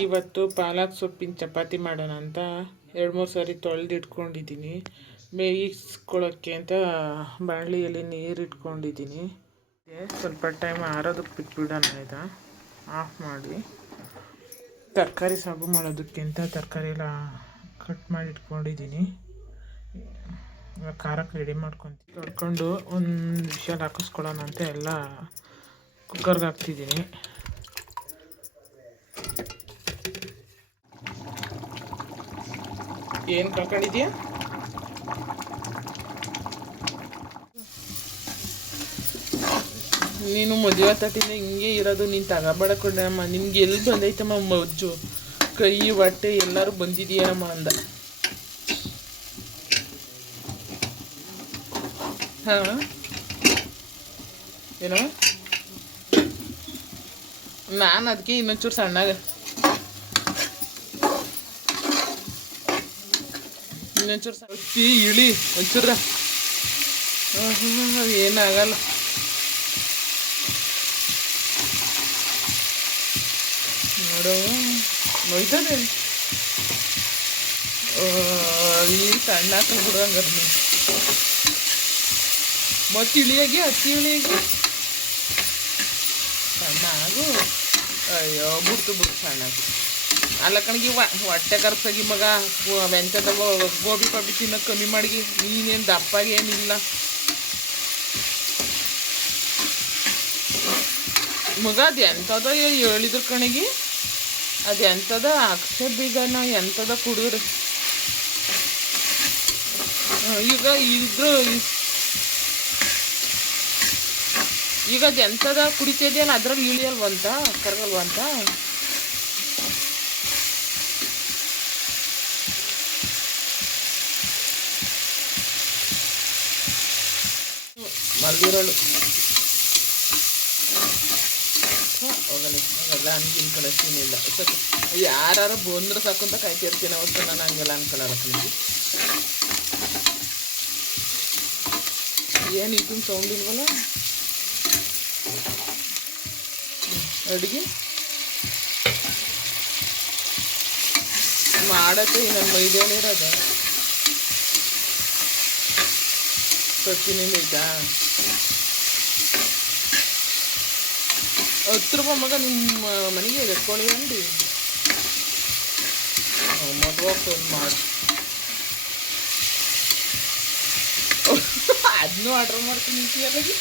ಇವತ್ತು ಪಾಲಕ್ ಸೊಪ್ಪಿನ ಚಪಾತಿ ಮಾಡೋಣ ಅಂತ 2-3 ಸಾರಿ ತೊಳೆದಿಟ್ಕೊಂಡಿದ್ದೀನಿ. ಬೇಯಿಸ್ಕೊಳ್ಳೋಕ್ಕೆ ಅಂತ ಬಾಣಲಿಯಲ್ಲಿ ನೀರು ಇಟ್ಕೊಂಡಿದ್ದೀನಿ. ಸ್ವಲ್ಪ ಟೈಮ್ ಆರೋದಕ್ಕೆ ಬಿಟ್ಬಿಡೋಣ. ಆಯಿತಾ, ಆಫ್ ಮಾಡಿ ತರಕಾರಿ ಸಾಗು ಮಾಡೋದಕ್ಕೆ ಅಂತ ತರಕಾರಿ ಎಲ್ಲ ಕಟ್ ಮಾಡಿ ಇಟ್ಕೊಂಡಿದ್ದೀನಿ. ಇವಾಗ ಖಾರಕ್ಕೆ ರೆಡಿ ಮಾಡ್ಕೊತೀನಿ. ತೊಳ್ಕೊಂಡು ಒಂದು ವಿಷಲ್ ಹಾಕಿಸ್ಕೊಳ್ಳೋಣ ಅಂತ ಎಲ್ಲ ಕುಕ್ಕರ್ಗೆ ಹಾಕ್ತಿದ್ದೀನಿ. ಏನು ಕಳ್ಕೊಂಡಿದ್ಯಾ? ನೀನು ಮದುವೆ ತಟ್ಟಿಂದ ಹಿಂಗೆ ಇರೋದು. ನೀನು ತಗೋಬೇಡ ಕೊಡಮ್ಮ. ನಿಮ್ಗೆ ಎಲ್ಲಿ ಬಂದೈತಮ್ಮ ಮಜ್ಜು, ಕೈ ಹೊಟ್ಟೆ ಎಲ್ಲರೂ ಬಂದಿದೆಯೇನಮ್ಮ ಅಂದ. ಹಾಂ, ಏನೋ ನಾನು ಅದಕ್ಕೆ ಇನ್ನೊಂಚೂರು ಸಣ್ಣಾಗ ಇನ್ನೊಂಚೂರು ಸಚ್ಚಿ ಇಳಿ ಒಂಚೂರ. ಏನಾಗಲ್ಲ. ನೋಡು ನೋಯ್ತದೆ. ಈ ಸಣ್ಣ ಬಿಡುವಂಗಾರ ಮತ್ತೆ ಇಳಿಯಾಗಿ ಹತ್ತಿ ಇಳಿಯಾಗಿ ಸಣ್ಣ ಆಗು. ಅಯ್ಯೋ ಬಿಡ್ತು ಸಣ್ಣ ಅಲ್ಲ ಕಣಗಿ. ಹೊಟ್ಟೆ ಖರ್ಚಾಗಿ ಮಗ ವೆಂಚದ ಗೋಬಿ ಪಾಬಿ ತಿನ್ನೋದು ಕಮ್ಮಿ ಮಾಡಿ. ನೀನೇನು ದಪ್ಪಾಗಿ ಏನಿಲ್ಲ ಮಗ. ಅದು ಎಂಥದ ಹೇಳಿದ್ರು ಕಣಗಿ. ಅದು ಎಂಥದ ಅಕ್ಷರ ಬೀಗನ ಎಂಥದ ಕುಡಿದ್ರಿ. ಈಗ ಈಗ ಅದು ಎಂಥದ ಕುಡಿತಿದೆಯಲ್ಲ ಅದ್ರಲ್ಲಿ ಇಳಿಯಲ್ವಂತ, ಕರಗಲ್ವಂತ. ಮಲ್ಲಿರೋಳು ಹೋಗಲಿ, ಹಾಗೆಲ್ಲ ಅನ್ಕೊಂಡ್ಕೊಳ್ಳೋ ಸೀನಿಲ್ಲ. ಯಾರು ಬಂದ್ರೆ ಸಾಕು ಅಂತ ಕಾಯ್ತಿರ್ತೀನಿ. ಅವತ್ತು ನಾನು ಹಂಗೆಲ್ಲ ಅನ್ಕೊಳ್ಳಲ್ಲ ಕಣಿ. ಏನು ಇದನ್ನು ಸೌಂಡ್ ಇಲ್ವಲ್ಲ ಅಡುಗೆ ಮಾಡತ್ತೆ. ನನ್ನ ಮೈದೇನಿರೋದು ಸೊಪ್ಪಿನಿಂದ ಐತಾ. 10 ರೂಪಾಯಿ ಮಗ ನಿಮ್ಮ ಮನೆಗೆ ಎತ್ಕೊಳ್ಳಿ ಅಂಡಿ. ಮದುವೆ ಫೋನ್ ಮಾಡಿ ಅದನ್ನೂ ಆರ್ಡ್ರ್ ಮಾಡ್ತೀನಿ ಅಲ್ಲಿಗೆ.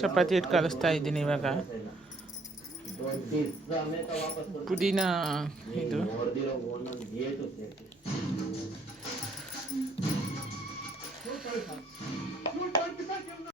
ಚಪಾತಿ ಹಿಟ್ಟು ಕಲಿಸ್ತಾ ಇದ್ದೀನಿ ಇವಾಗ. ಪುದೀನ ಇದು